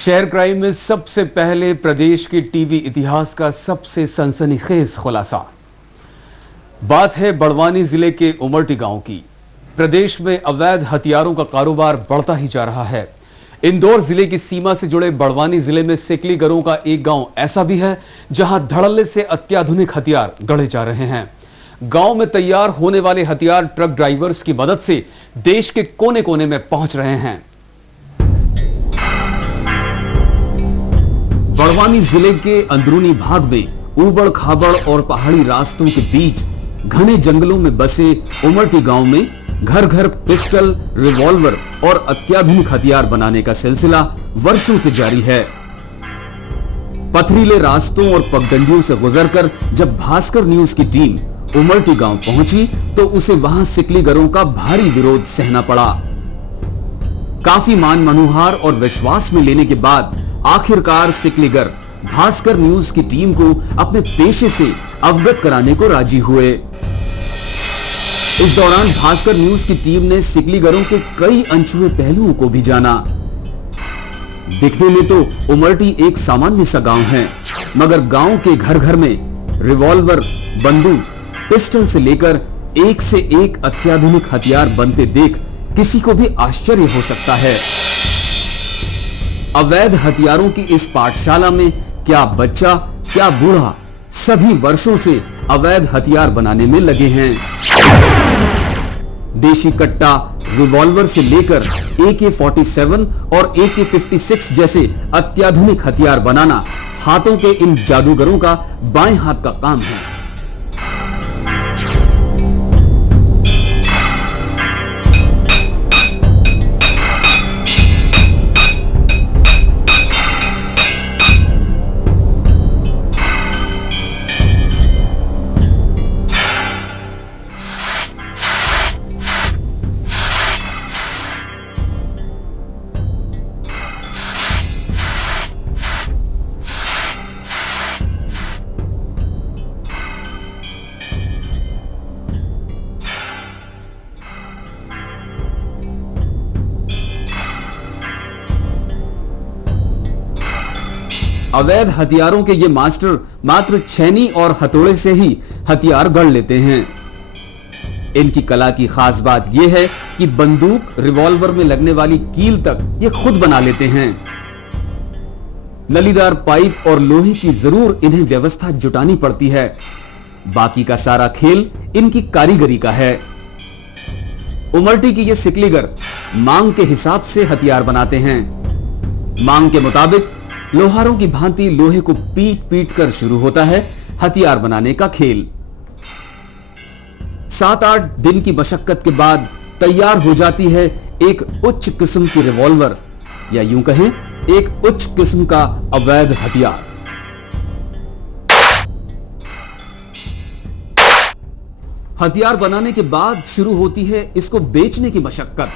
शहर क्राइम में सबसे पहले प्रदेश के टीवी इतिहास का सबसे सनसनीखेज खुलासा। बात है बड़वानी जिले के उमरटी गांव की। प्रदेश में अवैध हथियारों का कारोबार बढ़ता ही जा रहा है। इंदौर जिले की सीमा से जुड़े बड़वानी जिले में सिकलीगरों का एक गांव ऐसा भी है जहां धड़ल्ले से अत्याधुनिक हथियार गढ़े जा रहे हैं। गांव में तैयार होने वाले हथियार ट्रक ड्राइवर्स की मदद से देश के कोने कोने में पहुंच रहे हैं। बड़वानी जिले के अंदरूनी भाग में ऊबड़ खाबड़ और पहाड़ी रास्तों के बीच घने जंगलों में बसे उमरटी गांव में घर घर पिस्टल, रिवॉल्वर और अत्याधुनिक हथियार बनाने का सिलसिला वर्षों से जारी है। पथरीले रास्तों और पगडंडियों से गुजरकर जब भास्कर न्यूज की टीम उमरटी गांव पहुंची तो उसे वहां सिकलीगरों का भारी विरोध सहना पड़ा। काफी मान मनुहार और विश्वास में लेने के बाद आखिरकार सिकलीगर भास्कर न्यूज की टीम को अपने पेशे से अवगत कराने को राजी हुए। इस दौरान भास्कर न्यूज की टीम ने सिकलीगरों के कई अनछुए पहलुओं को भी जाना। दिखने में तो उमरटी एक सामान्य सा गांव है, मगर गांव के घर घर में रिवॉल्वर, बंदूक, पिस्टल से लेकर एक से एक अत्याधुनिक हथियार बनते देख किसी को भी आश्चर्य हो सकता है। अवैध हथियारों की इस पाठशाला में क्या बच्चा, क्या बूढ़ा, सभी वर्षों से अवैध हथियार बनाने में लगे हैं। देशी कट्टा, रिवॉल्वर से लेकर AK-47 और AK-56 जैसे अत्याधुनिक हथियार बनाना हाथों के इन जादूगरों का बाएं हाथ का काम है। अवैध हथियारों के ये मास्टर मात्र छेनी और हथौड़े से ही हथियार गढ़ लेते हैं। इनकी कला की खास बात यह है कि बंदूक, रिवॉल्वर में लगने वाली कील तक ये खुद बना लेते हैं। नलीदार पाइप और लोहे की जरूर इन्हें व्यवस्था जुटानी पड़ती है। बाकी का सारा खेल इनकी कारीगरी का है। उमरटी की ये सिकलीगर मांग के हिसाब से हथियार बनाते हैं। मांग के मुताबिक लोहारों की भांति लोहे को पीट पीट कर शुरू होता है हथियार बनाने का खेल। 7-8 दिन की मशक्कत के बाद तैयार हो जाती है एक उच्च किस्म की रिवॉल्वर, या यूं कहें एक उच्च किस्म का अवैध हथियार। हथियार बनाने के बाद शुरू होती है इसको बेचने की मशक्कत।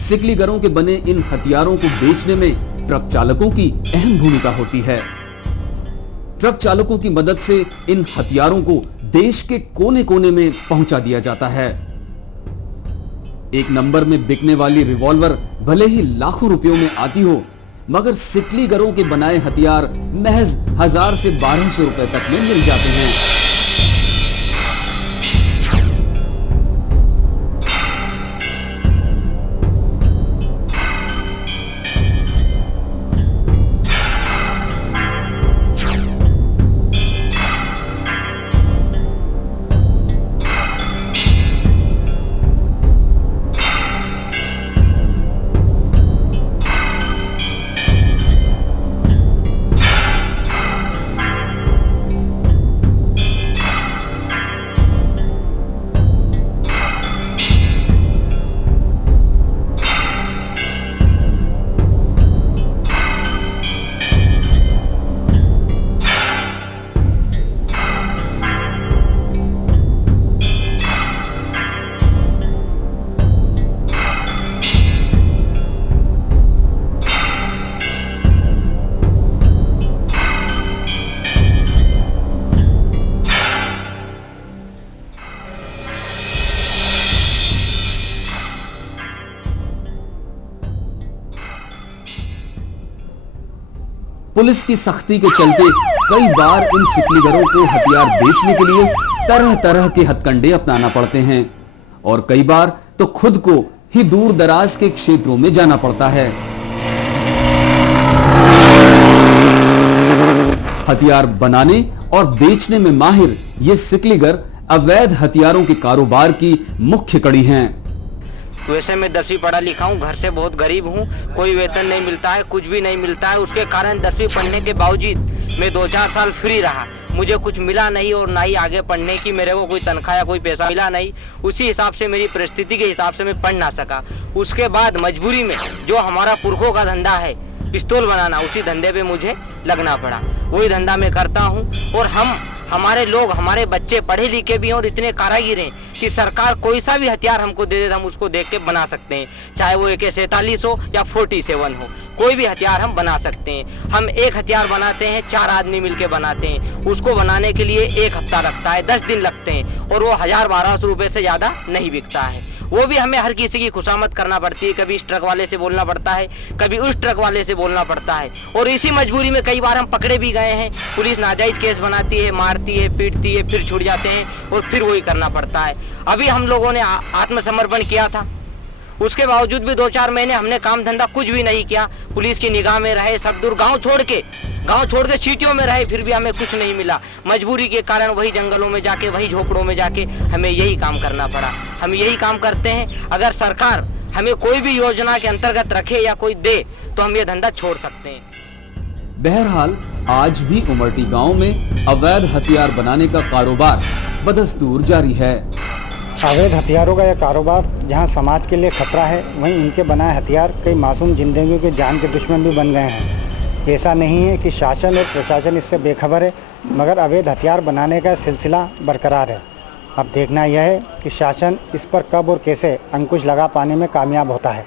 सिकलीगरों के बने इन हथियारों को बेचने में ट्रक चालकों की अहम भूमिका होती है। ट्रक चालकों की मदद से इन हथियारों को देश के कोने कोने में पहुंचा दिया जाता है। एक नंबर में बिकने वाली रिवॉल्वर भले ही लाखों रुपयों में आती हो, मगर सिकलीगरों के बनाए हथियार महज 1000 से 1200 रुपए तक में मिल जाते हैं। पुलिस की सख्ती के चलते कई बार इन सिकलीगरों को हथियार बेचने के लिए तरह तरह के हथकंडे अपनाना पड़ते हैं और कई बार तो खुद को ही दूर दराज के क्षेत्रों में जाना पड़ता है। हथियार बनाने और बेचने में माहिर ये सिकलीगर अवैध हथियारों के कारोबार की मुख्य कड़ी हैं। वैसे मैं 10वीं पढ़ा लिखा हूँ, घर से बहुत गरीब हूँ, कोई वेतन नहीं मिलता है, कुछ भी नहीं मिलता है। उसके कारण 10वीं पढ़ने के बावजूद मैं 2-4 साल फ्री रहा, मुझे कुछ मिला नहीं और ना ही आगे पढ़ने की मेरे को कोई तनख्वाह या कोई पैसा मिला नहीं। उसी हिसाब से मेरी परिस्थिति के हिसाब से मैं पढ़ ना सका। उसके बाद मजबूरी में जो हमारा पुरखों का धंधा है पिस्तौल बनाना, उसी धंधे पे मुझे लगना पड़ा। वही धंधा मैं करता हूँ और हमारे लोग, हमारे बच्चे पढ़े लिखे भी हैं और इतने कारागिर हैं कि सरकार कोई सा भी हथियार हमको दे दे, हम उसको देख के बना सकते हैं, चाहे वो AK-47 हो या 47 हो, कोई भी हथियार हम बना सकते हैं। हम एक हथियार बनाते हैं, 4 आदमी मिलके बनाते हैं। उसको बनाने के लिए 1 हफ्ता लगता है, 10 दिन लगते हैं और वो 1000-1200 रुपये से ज़्यादा नहीं बिकता है। वो भी हमें हर किसी की खुशामद करना पड़ती है, कभी इस ट्रक वाले से बोलना पड़ता है, कभी उस ट्रक वाले से बोलना पड़ता है और इसी मजबूरी में कई बार हम पकड़े भी गए हैं। पुलिस नाजायज केस बनाती है, मारती है, पीटती है, फिर छूट जाते हैं और फिर वही करना पड़ता है। अभी हम लोगों ने आत्मसमर्पण किया था, उसके बावजूद भी 2-4 महीने हमने काम धंधा कुछ भी नहीं किया, पुलिस की निगाह में रहे, सब दूर गाँव छोड़ के सीटियों में रहे, फिर भी हमें कुछ नहीं मिला। मजबूरी के कारण वही जंगलों में जाके, वही झोपड़ों में जाके हमें यही काम करना पड़ा। हम यही काम करते हैं। अगर सरकार हमें कोई भी योजना के अंतर्गत रखे या कोई दे तो हम ये धंधा छोड़ सकते हैं। बहरहाल आज भी उमरटी गांव में अवैध हथियार बनाने का कारोबार बदस्तूर जारी है। अवैध हथियारों का यह कारोबार जहां समाज के लिए खतरा है, वहीं इनके बनाए हथियार कई मासूम जिंदगियों के जान के दुश्मन भी बन गए हैं। ऐसा नहीं है कि शासन और प्रशासन इससे बेखबर है, मगर अवैध हथियार बनाने का सिलसिला बरकरार है। अब देखना यह है कि शासन इस पर कब और कैसे अंकुश लगा पाने में कामयाब होता है।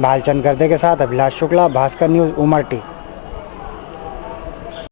भालचंद गर्दे के साथ अभिलाष शुक्ला, भास्कर न्यूज़, उमरटी।